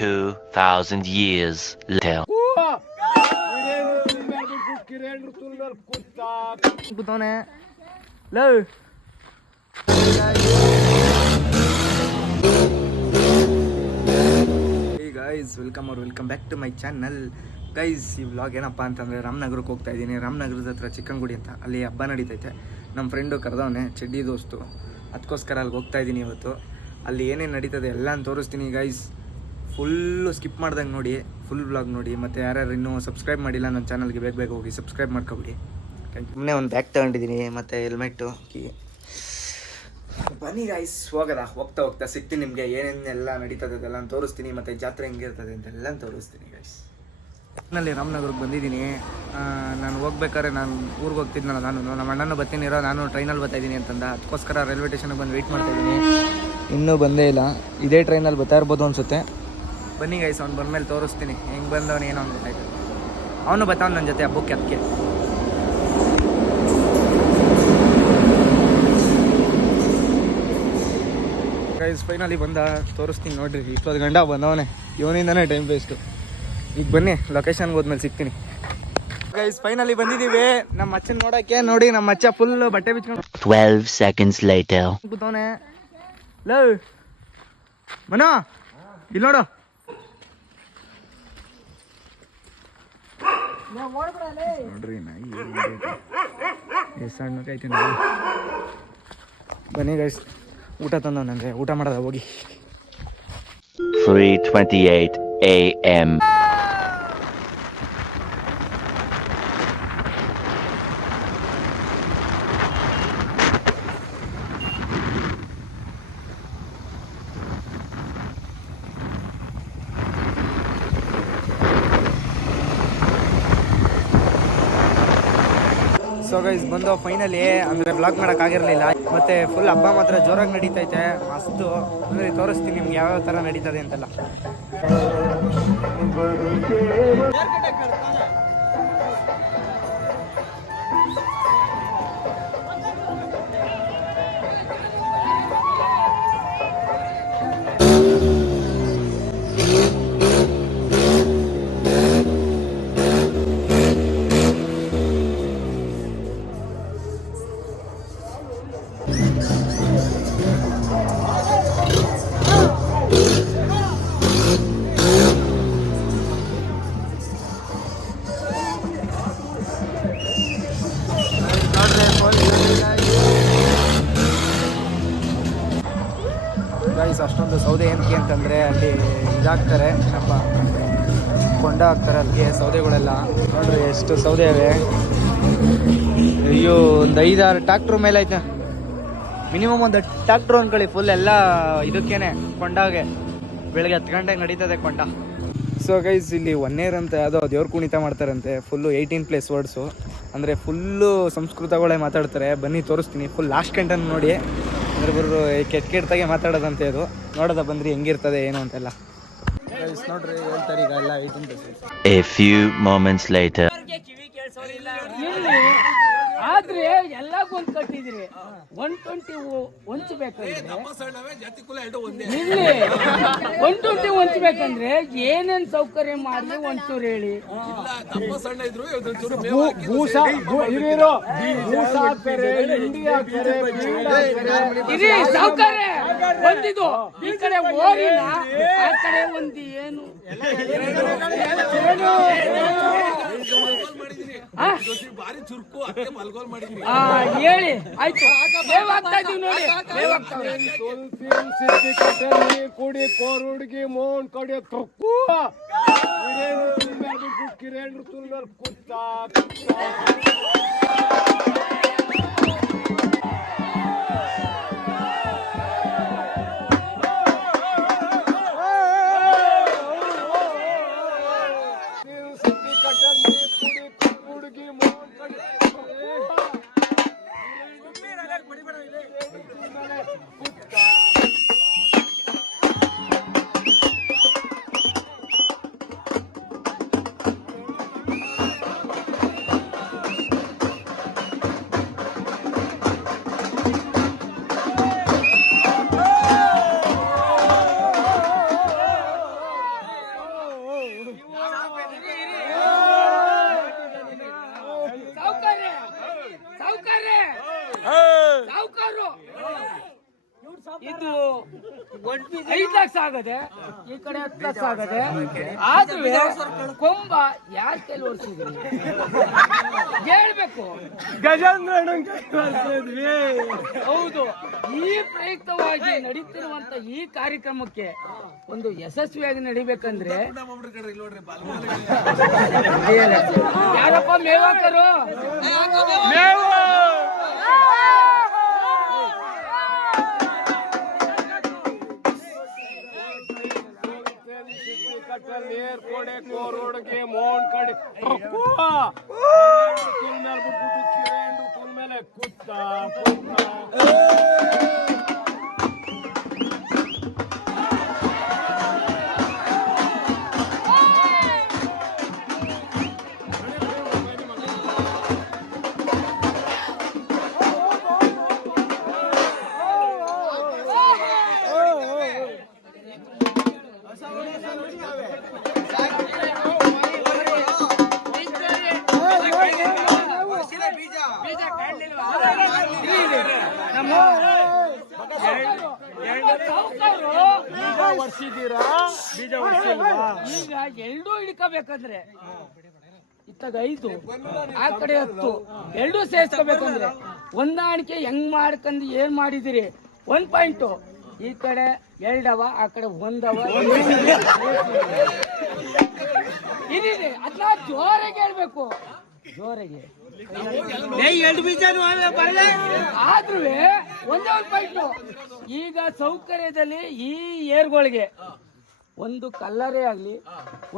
2,000 years later. Guys welcome back to my channel. Guys ಈ vlog ಏನಪ್ಪ ಅಂತಂದರೆ ರಾಮನಗರಕ್ಕೆ ಹೋಗ್ತಾ ಇದ್ದೀನಿ. ರಾಮನಗರದ ಹತ್ರ ಚಿಕ್ಕಂಗುಡಿ ಅಂತ, ಅಲ್ಲಿ ಹಬ್ಬ ನಡೀತೈತೆ. ನಮ್ಮ ಫ್ರೆಂಡು ಕರೆದವನೆ, ಚಡ್ಡಿ ದೋಸ್ತು, ಅದಕ್ಕೋಸ್ಕರ ಅಲ್ಲಿಗೆ ಹೋಗ್ತಾ ಇದ್ದೀನಿ ಇವತ್ತು. ಅಲ್ಲಿ ಏನೇನು ನಡೀತದೆ ಎಲ್ಲ ತೋರಿಸ್ತೀನಿ ಗೈಸ್. ಫುಲ್ಲು ಸ್ಕಿಪ್ ಮಾಡ್ದಂಗೆ ನೋಡಿ, ಫುಲ್ ವ್ಲಾಗ್ ನೋಡಿ. ಮತ್ತು ಯಾರ್ಯಾರು ಇನ್ನೂ ಸಬ್ಸ್ಕ್ರೈಬ್ ಮಾಡಿಲ್ಲ ನನ್ನ ಚಾನಲ್ಗೆ ಬೇಗ ಹೋಗಿ ಸಬ್ಸ್ಕ್ರೈಬ್ ಮಾಡ್ಕೊಬಿಡಿ. ಸುಮ್ಮನೆ ಒಂದು ಬ್ಯಾಗ್ ತಗೊಂಡಿದ್ದೀನಿ ಮತ್ತು ಹೆಲ್ಮೆಟ್ಟು ಕೀ. ಬನ್ನಿ ಗೈಸ್, ಹೋಗ್ತಾ ಸಿಗ್ತೀನಿ ನಿಮಗೆ. ಏನೇನೆಲ್ಲ ನಡೀತದೆ ಅದೆಲ್ಲ ತೋರಿಸ್ತೀನಿ, ಮತ್ತು ಜಾತ್ರೆ ಹೆಂಗಿರ್ತದೆ ಅಂತೆಲ್ಲ ತೋರಿಸ್ತೀನಿ ಗೈಸ್. ನಲ್ಲಿ ರಾಮನಗರಕ್ಕೆ ಬಂದಿದ್ದೀನಿ. ನಾನು ಹೋಗ್ಬೇಕಾದ್ರೆ ನಾನು ಊರಿಗೆ ಹೋಗ್ತಿದ್ನಲ್ಲ, ನಮ್ಮ ಅಣ್ಣನೂ ಬರ್ತೀನಿರೋ, ನಾನು ಟ್ರೈನಲ್ಲಿ ಬರ್ತಾಯಿದ್ದೀನಿ ಅಂತಂದ. ಅದಕ್ಕೋಸ್ಕರ ರೈಲ್ವೆ ಸ್ಟೇಷನ್ಗೆ ಬಂದು ವೆಯ್ಟ್ ಮಾಡ್ತಾಯಿದ್ದೀನಿ. ಇನ್ನೂ ಬಂದೇ ಇಲ್ಲ. ಇದೇ ಟ್ರೈನಲ್ಲಿ ಬರ್ತಾ ಇರ್ಬೋದು ಅನಿಸುತ್ತೆ. ಬನ್ನಿ ಗೈಸ್, ಅವ್ನು ಬಂದಮೇಲೆ ತೋರಿಸ್ತೀನಿ ಹೆಂಗೆ ಬಂದವನು ಏನೋ ಅಂತ ಗೊತ್ತಾಯ್ತು. ಅವನು ಬರ್ತಾವನು ನನ್ನ ಜೊತೆ ಹಬ್ಬಕ್ಕೆ. ಅದಕ್ಕೆ ಗೈಸ್ ಫೈನಲಿ ಬಂದ, ತೋರಿಸ್ತೀನಿ ನೋಡ್ರಿ. 20 ಗಂಟೆ ಬಂದವನೇ, ಇವನಿಂದನೇ ಟೈಮ್ ವೇಸ್ಟು. ಈಗ ಬನ್ನಿ, ಲೊಕೇಶನ್ಗೆ ಹೋದ್ಮೇಲೆ ಸಿಗ್ತೀನಿ. ಗೈಸ್ ಫೈನಲಿ ಬಂದಿದ್ದೀವಿ ನಮ್ಮ ಅಚ್ಚನ ನೋಡೋಕ್ಕೆ. ನೋಡಿ ನಮ್ಮ ಅಚ್ಚ ಫುಲ್ ಬಟ್ಟೆ ಬಿಚ್ಕೊಂಡು 12 seconds later. ಕೂತವನೆ. ಲವ್ ಮನೋ, ಇಲ್ಲಿ ನೋಡು. ನೋಡ್ರಿ ನಾಯಿ ಎಷ್ಟು ಸಣ್ಣಕೈತಿ ನೋಡಿ. ಬನ್ನಿ ಗೈಸ್, ಊಟ ತಂದವನಂದ್ರೆ ಊಟ ಮಾಡೋದ ಹೋಗಿ. 3:28 a.m. ಸೊ ಗೈಸ್ ಬಂದು ಫೈನಲಿ, ಅಂದರೆ ಬ್ಲಾಗ್ ಮಾಡೋಕ್ಕಾಗಿರಲಿಲ್ಲ. ಮತ್ತು ಫುಲ್ ಹಬ್ಬ ಮಾತ್ರ ಜೋರಾಗಿ ನಡೀತೈತೆ, ಮಸ್ತು. ಅಂದರೆ ತೋರಿಸ್ತೀನಿ ನಿಮ್ಗೆ ಯಾವ್ಯಾವ ಥರ ನಡೀತದೆ ಅಂತೆಲ್ಲ. ಗೈಸ್ ಅಷ್ಟೊಂದು ಸೌದೆ ಏನಕ್ಕೆ ಅಂತಂದರೆ ಅಲ್ಲಿ ಇದಾಗ್ತಾರೆ, ಏನಪ್ಪ ಕೊಂಡ ಹಾಕ್ತಾರೆ ಅಲ್ಲಿಗೆ ಸೌದೆಗಳೆಲ್ಲ. ನೋಡ್ರಿ ಎಷ್ಟು ಸೌದೆ ಇವೆ. ಅಯ್ಯೋ, ಒಂದು 5-6 ಟ್ಯಾಕ್ಟ್ರ್ ಮೇಲೆ ಐತೆ ಮಿನಿಮಮ್. ಒಂದು ಟ್ಯಾಕ್ಟ್ರು ಅಂದ್ಕೊಳ್ಳಿ ಫುಲ್ ಎಲ್ಲ ಇದಕ್ಕೇನೆ, ಕೊಂಡಾಗೆ. ಬೆಳಗ್ಗೆ 10 ಗಂಟೆಗೆ ನಡೀತದೆ ಕೊಂಡ. ಸೊ ಗೈಸ್ ಇಲ್ಲಿ ಒನ್ನೇರ್ ಅಂತ ಯಾವುದೋ ದೇವ್ರ ಕುಣಿತ ಮಾಡ್ತಾರಂತೆ. ಫುಲ್ಲು 18+ ವರ್ಡ್ಸು, ಅಂದರೆ ಫುಲ್ಲು ಸಂಸ್ಕೃತಗಳೇ ಮಾತಾಡ್ತಾರೆ. ಬನ್ನಿ ತೋರಿಸ್ತೀನಿ. ಫುಲ್ ಲಾಸ್ಟ್ ಗಂಟೆ ನೋಡಿ. ಅಂದರೆ ಬರೋ ಕೆಟ್ಟದಾಗೆ ಮಾತಾಡೋದಂತೆ. ಇದು ನೋಡೋದ ಬಂದ್ರಿ ಹೆಂಗಿರ್ತದೆ ಏನು ಅಂತೆಲ್ಲ. ನೋಡ್ರಿ ಹೇಳ್ತಾರೆ ಈಗ ಎಲ್ಲ 18+. A few moments later. ಆದ್ರೆ ಎಲ್ಲಕ್ಕೊಂದು ಕಟ್ಟಿದ್ರಿ 120 ಹೊಂಚಬೇಕಂದ್ರೆ ಇಲ್ಲಿ 120 ಹೊಂಚಬೇಕಂದ್ರೆ ಏನೇನ್ ಸೌಕರ್ಯ ಮಾಡ್ಲಿ ಒಂಚೂರು ಹೇಳಿ. ಇರಿ ಸೌಕರ್ಯ ಒಂದಿದು, ಈ ಕಡೆ ಓರಿನ, ಆ ಕಡೆ ಒಂದು ಏನು ಹೇಳಿ ಆಯ್ತು. ಬೇವಾಗ್ತಾ ಇದೀವಿ ನೋಡಿ, ಕುಡಿ ಕೋರುಡ್ಗಿ ಮೋನ್ ಕಡೆ ತೊಕ್ಕು ಕಿರೇಂದ್ರ ತುಲ್ಮೇಲೆ ಕೂತ 5 ಲಕ್ಷ ಆಗದೆ, ಈ ಕಡೆ 10 ಲಕ್ಷ ಆಗದೆ. ಆದ್ರೂ ಕೊಂಬ ಯಾರ್ ಕೈಲಿ ಓಡಿಸಿದ್ರಿ ಹೇಳ್ಬೇಕು. ಹೌದು, ಈ ಪ್ರಯುಕ್ತವಾಗಿ ನಡೀತಿರುವಂತ ಈ ಕಾರ್ಯಕ್ರಮಕ್ಕೆ ಒಂದು ಯಶಸ್ವಿಯಾಗಿ ನಡಿಬೇಕಂದ್ರೆ ಯಾರಪ್ಪ ಮೇವಾಕರು? ನೀರ್ ಕೊಡೆ ಕೋರೋಡ್ಗೆ ಮೋಹನ್ ಕಡೆ ಮೇಲೆ ಬಿಟ್ಬಿಟ್ಟು ಕಿರಣ್ ತುಲ್ ಮೇಲೆ ಕುತ್ತ ಈಗ ಎರಡೂ ಹಿಡ್ಕೋಬೇಕಂದ್ರೆ ಇತ್ತಾಗ 5 ಆ ಕಡೆ 10 ಎರಡೂ ಸೇರ್ಸ್ಕೋಬೇಕಂದ್ರೆ ಹೊಂದಾಣಿಕೆ ಹೆಂಗ್ ಮಾಡ್ಕೊಂಡು ಏನ್ ಮಾಡಿದಿರಿ? 1 ಪಾಯಿಂಟ್ ಈ ಕಡೆ 2 ಅವ, ಆ ಕಡೆ 1 ಅವ. ಇದಿದೆ, ಅದನ್ನ ಜೋರಾಗಿ ಹೇಳ್ಬೇಕು, ಜೋರಾಗಿ. ಆದ್ರೂ ಒಂದೇ 1 ಪಾಯಿಂಟ್. ಈಗ ಸೌಕರ್ಯದಲ್ಲಿ ಈ ಏರ್ಗಳಿಗೆ ಒಂದು ಕಲ್ಲರೇ ಆಗ್ಲಿ,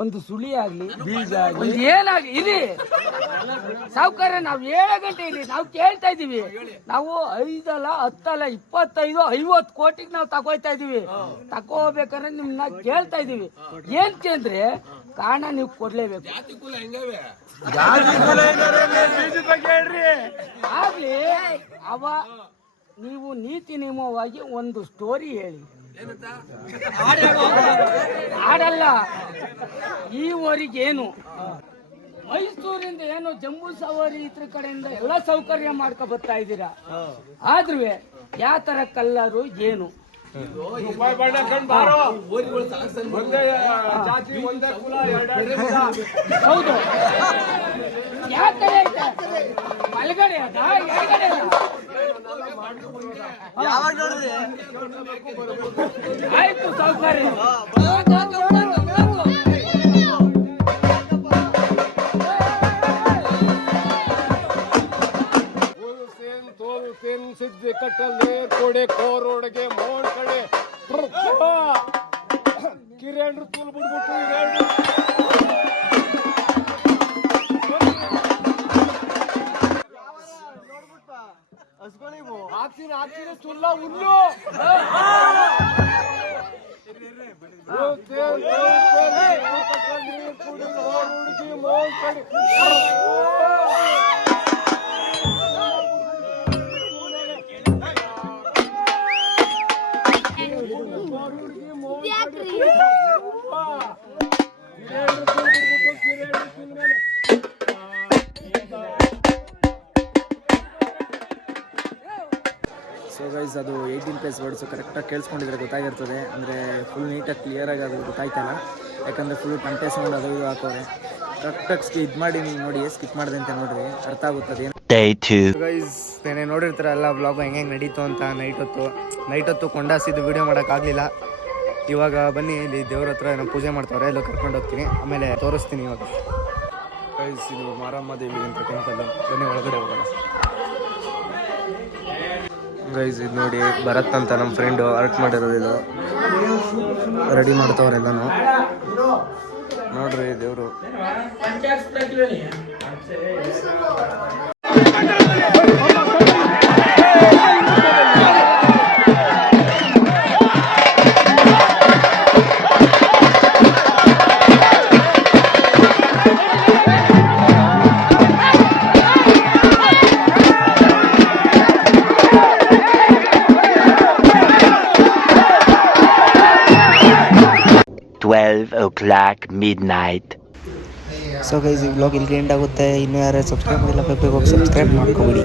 ಒಂದು ಸುಳಿ ಆಗ್ಲಿ, ಬೀಜ ಒಂದು ಏನಾಗ್ಲಿ ಇರಿ ಸಾವುಕಾರ, ನಾವ್ 7 ಗಂಟೆ ಇರಿ, ನಾವು ಕೇಳ್ತಾ ಇದೀವಿ. ನಾವು 5 ಅಲ್ಲ 10 ಅಲ್ಲ 25 50 ಕೋಟಿಗೆ ನಾವು ತಗೋಯ್ತಾ ಇದೀವಿ. ತಗೋಬೇಕಾದ್ರೆ ನಿಮ್ನ ಕೇಳ್ತಾ ಇದೀವಿ. ಏನ್ ಅಂದ್ರೆ ಕಾರಣ ನೀವು ಕೊಡ್ಲೇಬೇಕು. ಆಗ್ಲಿ ಅವ ನೀವು ನೀತಿ ನಿಯಮವಾಗಿ ಒಂದು ಸ್ಟೋರಿ ಹೇಳಿ. ಹಾಡಲ್ಲ, ಈ ಊರಿಗೇನು ಮೈಸೂರಿಂದ ಏನು ಜಂಬೂ ಸವಾರಿ ಇದ್ರ ಕಡೆಯಿಂದ ಎಲ್ಲ ಸೌಕರ್ಯ ಮಾಡ್ಕೊ ಬರ್ತಾ ಇದ್ದೀರಾ. ಆದ್ರೂ ಯಾವ ತರ ಕಲ್ಲರು ಏನು ಹೌದು, ಯಾವ ತರ ಐತೆ ಮಲ್ಗಡೆ ಅದ ಎಡಗಡೆ ಆಯ್ತು ಸೌಕರ್ಯ. ಸಿದ್ಧಿ ಕಟ್ಟಲ್ಲಿ ಕೊಡೆ ಕೋರೋಡ್ಗೆ ಮೋಹನ್ ಕಡೆ ಕಿರಣ್ ತುಲ್ ಬಿಡ್ಬಿಟ್ಟು ಹಾಕ್ತೀನಿ ತುಲ್ಲ ಹುಲ್ಲು ಮೋಹನ್ ಕಡೆ ಸೊ ಗೈಸ್, ಅದು 18+ ವರ್ಡ್ಸು ಕರೆಕ್ಟಾಗಿ ಕೇಳಿಸ್ಕೊಂಡಿದ್ರೆ ಗೊತ್ತಾಗಿರ್ತದೆ. ಅಂದರೆ ಫುಲ್ ನೀಟಾಗಿ ಕ್ಲಿಯರಾಗಿ ಅದು ಗೊತ್ತಾಯ್ತಲ್ಲ, ಯಾಕಂದರೆ ಫುಲ್ ಟಂಟೆ ಸೌಂಡ್ ಅದು ಇದು ಹಾಕೋರೆ. ಕರೆಕ್ಟಾಗಿ ಇದು ಮಾಡಿ ನೀವು ನೋಡಿ, ಸ್ಕಿಪ್ ಮಾಡಿದೆ ಅಂತ ನೋಡ್ರಿ, ಅರ್ಥ ಆಗುತ್ತದೆ. Day 2. ಗೈಸ್, ನೆನೆ ನೋಡಿರ್ತಾರಲ್ಲ ವ್ಲಾಗ್ ಹೆಂಗೆ ನಡೀತು ಅಂತ. ನೈಟ್ ಹೊತ್ತು ಕೊಂಡಾಸಿದ್ದು ವೀಡಿಯೋ ಮಾಡೋಕ್ಕಾಗಲಿಲ್ಲ. ಇವಾಗ ಬನ್ನಿ, ಇಲ್ಲಿ ದೇವ್ರ ಹತ್ರ ಏನೋ ಪೂಜೆ ಮಾಡ್ತಾವ್ರೆ, ಎಲ್ಲ ಕರ್ಕೊಂಡು ಹೋಗ್ತೀನಿ, ಆಮೇಲೆ ತೋರಿಸ್ತೀನಿ. ಇವಾಗ ಗೈಸ್, ಇದು ಮಾರಮ್ಮ ದೇವಿ ಅಂತ ಟೆಂಪಲ್. ಬನ್ನಿ ಒಳಗಡೆ ಹೋಗೋಣ. ಗೈಸ್, ಇದು ನೋಡಿ ಭರತ್ ಅಂತ ನಮ್ಮ ಫ್ರೆಂಡು ಆರ್ಟ್ ಮಾಡಿರೋದು. ಇದು ರೆಡಿ ಮಾಡ್ತಾವ್ರೆಲ್ಲನೂ ನೋಡ್ರಿ ದೇವರು. midnight. ಸೊ ಗೈಸ್, ಈ ವ್ಲಾಗ್ ಇಲ್ಲಿಗೆ ಎಂಡ್ ಆಗುತ್ತೆ. ಇನ್ನೂ ಯಾರು ಸಬ್ಸ್ಕ್ರೈಬ್ ಮಾಡಿಲ್ಲ, ಬೇಗ ಹೋಗಿ ಸಬ್ಸ್ಕ್ರೈಬ್ ಮಾಡ್ಕೊಬಿಡಿ.